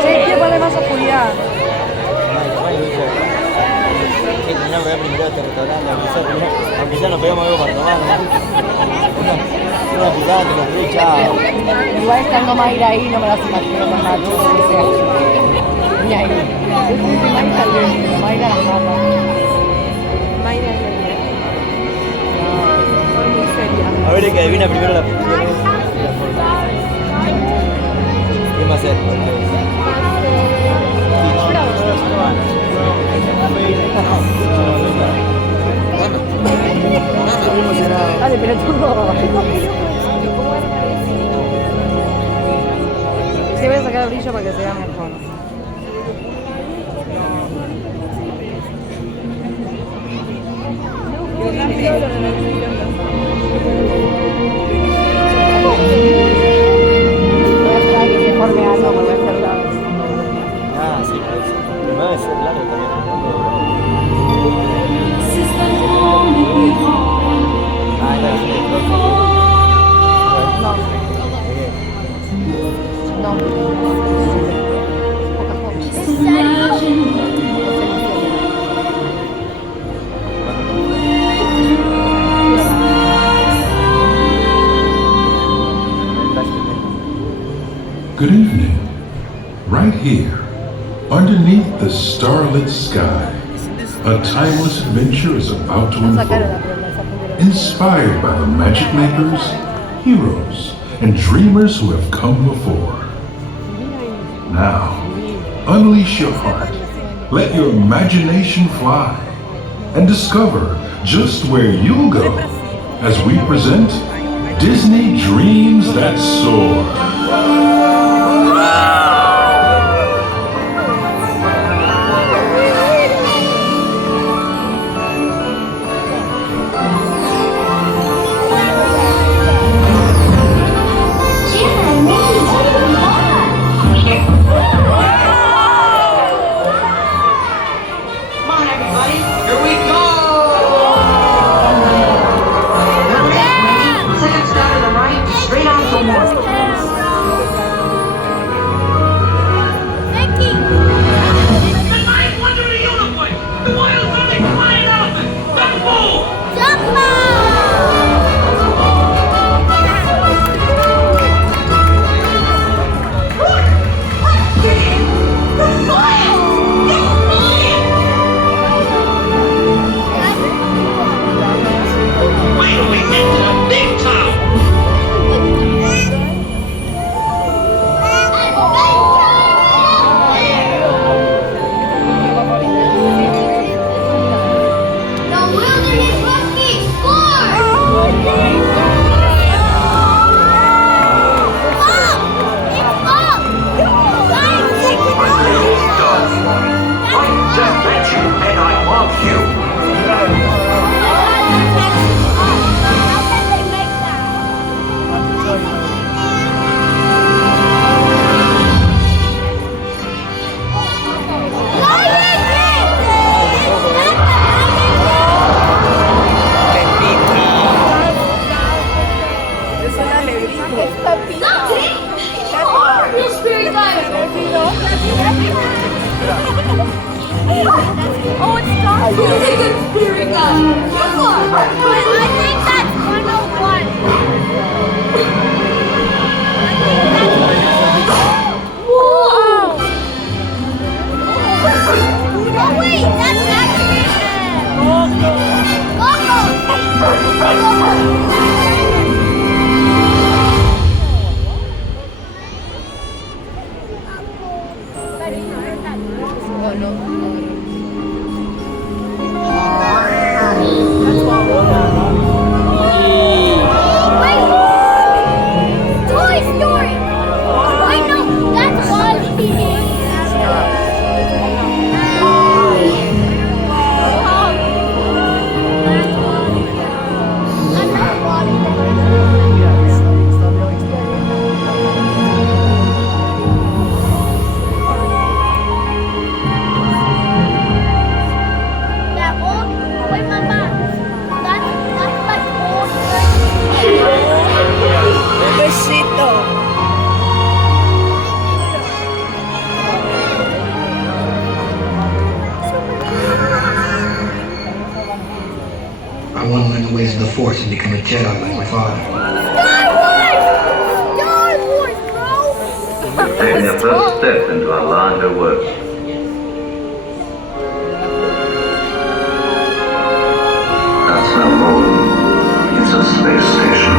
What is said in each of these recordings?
Che, ¿qué vale más oscuridad? Sí, tenía que ver primero este restaurante, aunque ya nos pegamos algo para tomar, ¿no? Una picada, te lo pedí, chao. Igual estando Mayra ahí no me las imagino con nada, todo lo que sea. Ni ahí. Mayra las mata. Mayra es la idea. Soy muy seria. A ver, el que adivina primero la forma. ¿Quién va a ser? Dale, pero tú no. Sí, voy a sacar el brillo para que se vea mejor. Voy a esperar que se forme algo, me voy a hacer la vez. Ah, sí, parece. Pero debe ser largo también. Ah, esta es el próximo. No. No. Pocas fotos. Good evening. Right here, underneath the starlit sky, a timeless adventure is about to unfold. Inspired by the magic makers, heroes, and dreamers who have come before. Now, unleash your heart, let your imagination fly, and discover just where you'll go as we present Disney Dreams That Soar. Oh, it's gone. Who's a good spirit guy? You are. But I think that's 101. Whoa! Oh, wait, that's actually No. wait, Mama. That's like old. Besito. I want to learn the ways of the Force and become a Jedi like my father. Star Wars, bro! Taking your first step into our larger world. That's no moon. It's a space station.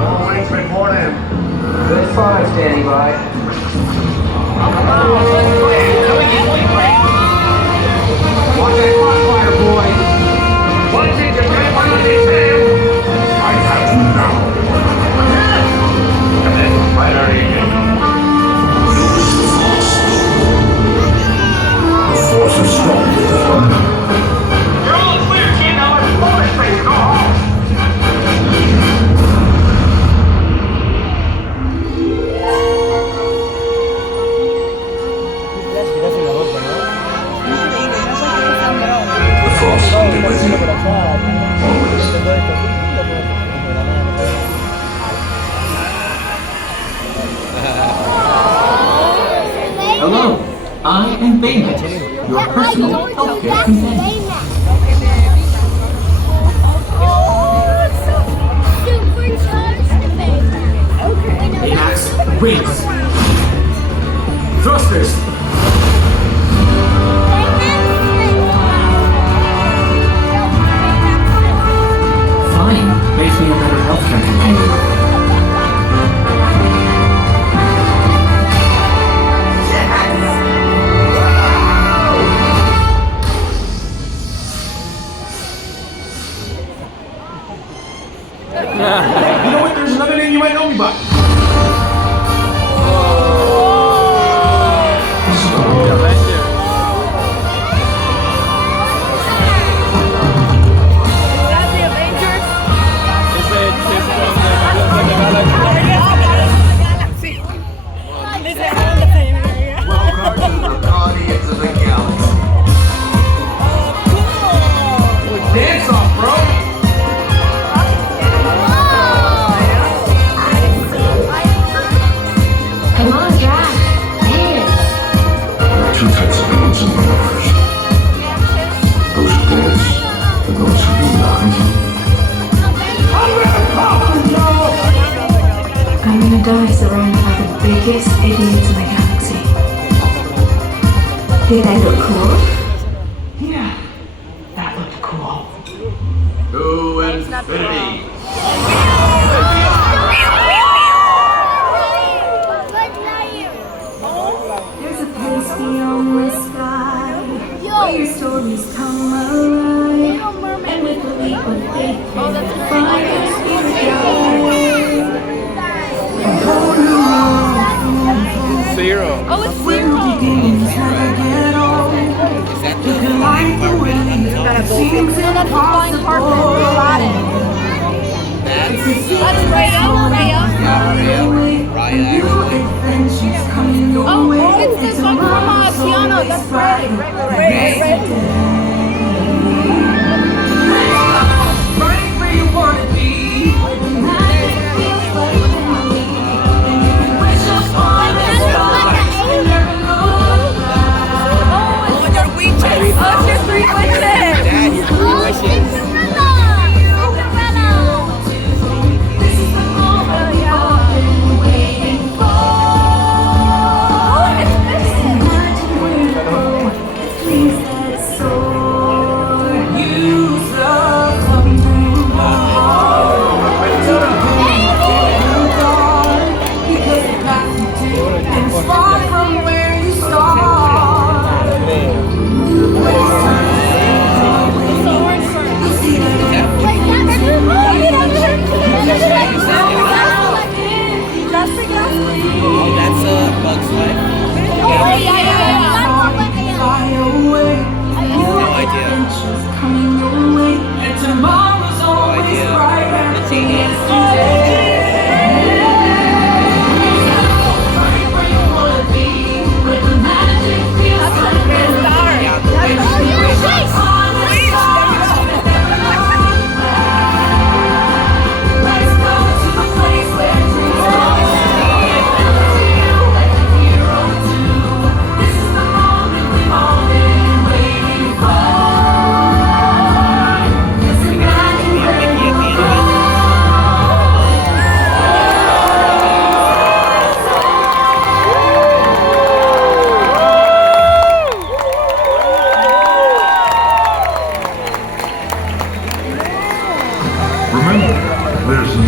All wings reporting. Good five, standing by. Watch that crossfire, boy. One thing to grab on his tail. I have you now. Right on in. The Force is strong with us. You're all clear, kid. Now let's pull this thing and go home. The Force will be with you. Always. Hello, I am Baymax, your personal healthcare companion. Baymax, wings. Thrusters. Flying makes me a better healthcare companion. You know what? There's another name you might know me by. Welcome to the Guardians of the Galaxy. Dance off, bro. Come on, Jack. Dance. There are two types of humans in the universe. Those who dance and those who do nothing. I'm gonna die surrounded by the biggest idiots in the galaxy. Did I look cool? Yeah, that looked cool. To infinity. There's a place beyond the sky where your stories come alive. And with a leap of faith, you find your spirit guide. A whole new world. Oh, it's zero. Beginnings never get old. You can light the way. Seems That's the flying carpet. We got it. That's Raya. Oh, it's this one from Tiano. That's right. Right where you wanna be. Oh, it's your three wishes. Dad, your three wishes. Please, that's so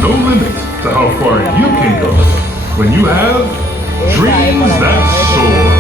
no limit to how far you can go when you have dreams that soar.